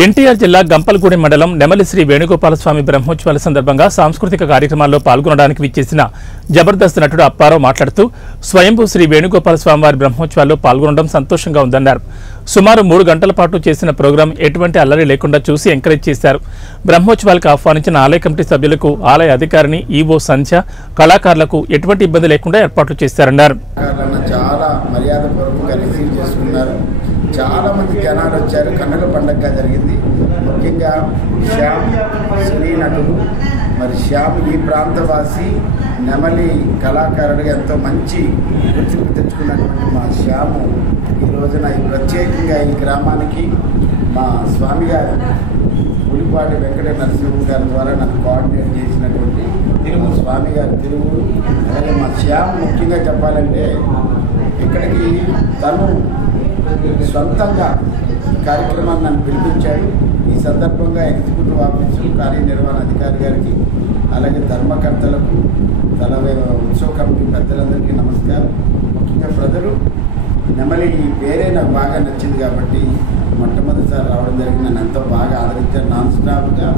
ఎన్టీఆర్ జిల్లా గంపలగూడెం మండలం నెమలి శ్రీ వేణుగోపాలస్వామి బ్రహ్మోత్సవాల సందర్భంగా సాంస్కృతిక కార్యక్రమాల్లో పాల్గొనడానికి విచ్చేసిన జబర్దస్త్ నటుడు అప్పారావు మాట్లాడుతూ స్వయంభూ శ్రీ వేణుగోపాలస్వామి వారి బ్రహ్మోత్సవాల్లో పాల్గొనడం సంతోషంగా ఉందన్నారు. సుమారు 3 గంటల పాటు చేసిన ప్రోగ్రాం ఎటువంటి అల్లరి లేకుండా చూసి ఎంకరేజ్ చేశారు. బ్రహ్మోత్సవాలకు ఆహ్వానించిన ఆలయ కమిటీ సభ్యులకు, ఆలయ అధికారిని, ఈవో సంధ్య, కళాకారులకు ఎటువంటి ఇబ్బంది లేకుండా ఏర్పాట్లు చేశారన్నారు. చాలా మంది జనాలు వచ్చారు. కన్నుల పండగగా జరిగింది. ముఖ్యంగా శ్యామ్ సినీ నటుడు, మరి శ్యామ్ ఈ ప్రాంతవాసి, నెమలి కళాకారుడిగా ఎంతో మంచి గుర్తింపు తెచ్చుకున్నటువంటి మా శ్యాము ఈ రోజున ప్రత్యేకంగా ఈ గ్రామానికి మా స్వామి గారు పులిపాటి వెంకట నరసింహ గారి ద్వారా నన్ను కోఆర్డినేట్ చేసినటువంటి తిరుమల స్వామి గారు తిరుమూరు. అలాగే మా శ్యామ్ ముఖ్యంగా చెప్పాలంటే ఇక్కడికి తను సొంతంగా ఈ కార్యక్రమాన్ని నన్ను పిలిపించాడు. ఈ సందర్భంగా ఎగ్జిక్యూటివ్ ఆఫీసు కార్యనిర్వహణ అధికారి గారికి, అలాగే ధర్మకర్తలకు, ఉత్సవ కమిటీ పెద్దలందరికీ నమస్కారం. ముఖ్యంగా ప్రజలు నెమలి ఈ పేరే నాకు బాగా నచ్చింది కాబట్టి మొట్టమొదటిసారి రావడం జరిగింది. నన్ను ఎంతో బాగా ఆదరించారు. నాన్ స్టాప్గా